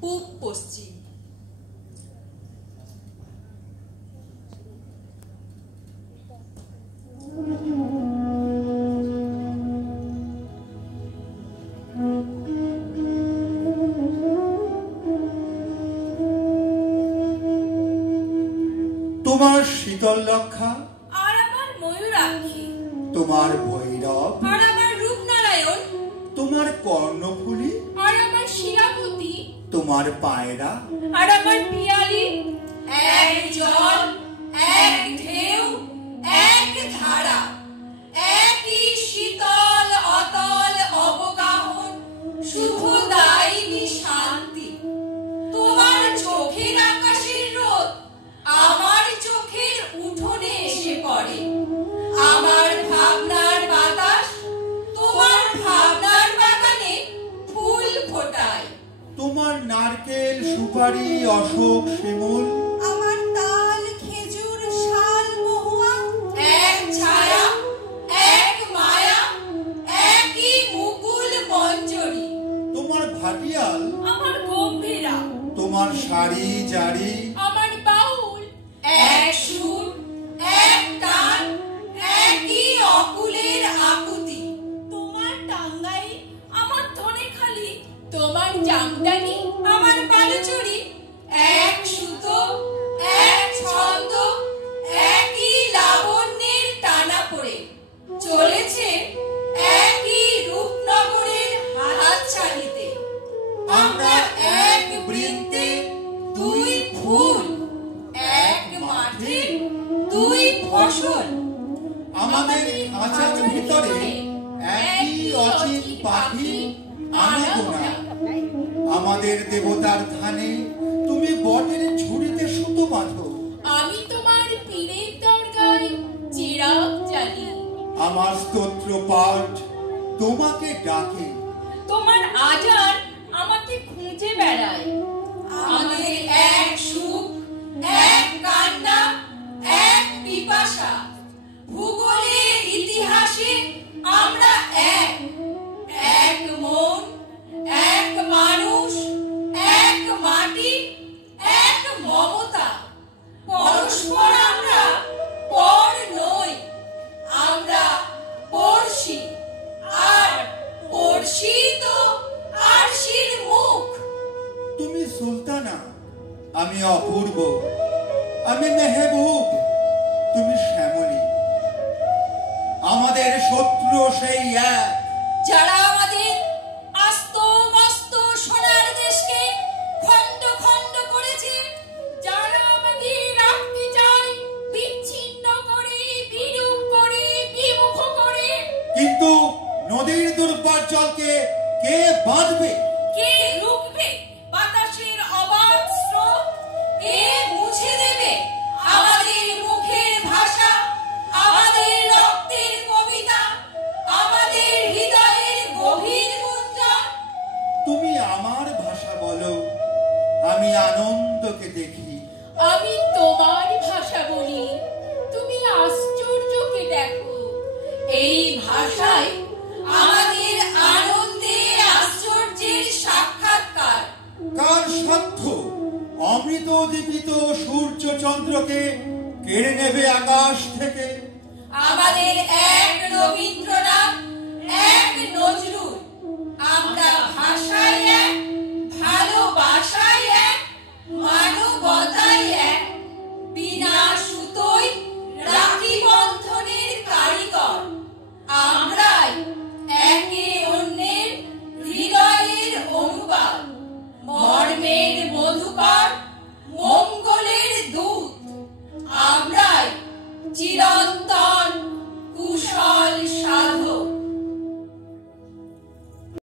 পূব পশ্চিম। তোমার শীতল লক্ষা আর আমার ময়ূরাক্ষী, তোমার ভৈরব আর আমার রূপনারায়ণ, তোমার কর্ণফুলী আর আমার শিরাপতি, তোমার পায়রা আর আমার পিয়ালি। এক জল, এক ঢেউ, এক ধারা, একই শীতল অতল অবগাহন, শুভদায়িনী শান্তি। তোমার চোখের আকাশের রোদ আমার চোখের উঠোনে এসে পড়ে। আমার ভাবনার বাতাস তোমার ভাবনার বাগানে ফুল ফোটায়। তোমার নারকেল সুপারি অশোক শিমুল আমার তাল খেজুর শাল মহুয়া, এক ছায়া, এক মায়া, একই মুকুল মঞ্জরি। তোমার ভাটিয়াল আমার গম্ভীরা, তোমার শাড়ি জারি আমার বাউল, এক সুর, এক টান, একই অকুলের আকুতি। তোমার টাঙ্গাই, আমার ধনেখালি, তোমার জামদানি, আমার বালুচুরি, এক সুতো, এক ছন্দ, একই লাবণ্যের টানা পড়ে চলেছে একই রূপনগরের হাতছানিতে। আমরা এক বৃন্তে দুই ফুল, এক মাঠে দুই ফসল। আমাদের খাঁচার ভিতরে একই অচিন পাখি আনাগোনা। আমাদের দেবতার ধানে তুমি বটের ঝুড়িতে সুতো বাঁধো। আমি তোমার পীরের দরগায় চিরাগ জ্বালি। আমার স্তোত্র পাঠ তোমাকে ডাকে। তোমার আজান আমাকে খুঁজে বেড়ায়। আমাদের এক সুখ, এক কান্না, এক পিপাসা। ভূগোলের ইতিহাসে আমরা এক, এক মন, এক মানুষ, এক মাটি, এক মমতা। পরস্পর আমরা পর নই, আমরা পড়শি, আর পড়শি তো আরশির মুখ। তুমি সুলতানা, আমি অপূর্ব, আমি মেহবুব, তুমি শ্যামলী। আমাদের শত্রু সেই এক, যারা আমাদের আস্ত মস্ত সোনার দেশকে খণ্ড খণ্ড করেছে, যারা আমাদের রাখতে চায় বিচ্ছিন্ন করে, বিরূপ করে, বিমুখ করে। কিন্তু নদীর দুর্বার জলকে কে বাঁধবে? কে রুখবে বাতাসের অবাধ স্রোত? কে মুছে দেবে আমাদের মুখের ভাষা, আমাদের রক্তের কবিতা, আমাদের হৃদয়ের গভীর গুঞ্জন? তুমি আমার ভাষা বলো, আমি আনন্দকে দেখি। আমি তোমার ভাষা বলি, তুমি আশ্চর্যকে দেখো। এই ভাষায় আমাদের আনন্দে আশ্চর্যের সাক্ষাৎকার। কার সাধ্য অমৃত দীপিত সূর্য চন্দ্রকে কেড়ে নেবে আকাশ থেকে? আমাদের এক রবীন্দ্রনাথ, এক নজরুল। আমরা ভাষায় এক, ভালোবাসায় এক, মানবতায় এক। বিনা সুতোয় রাখি বন্ধনের কারিগর। আমরাই একে অন্যের হৃদয়ের অনুবাদ, মর্মের মধুকর, মঙ্গলের দূত। আমরাই চিরন্তন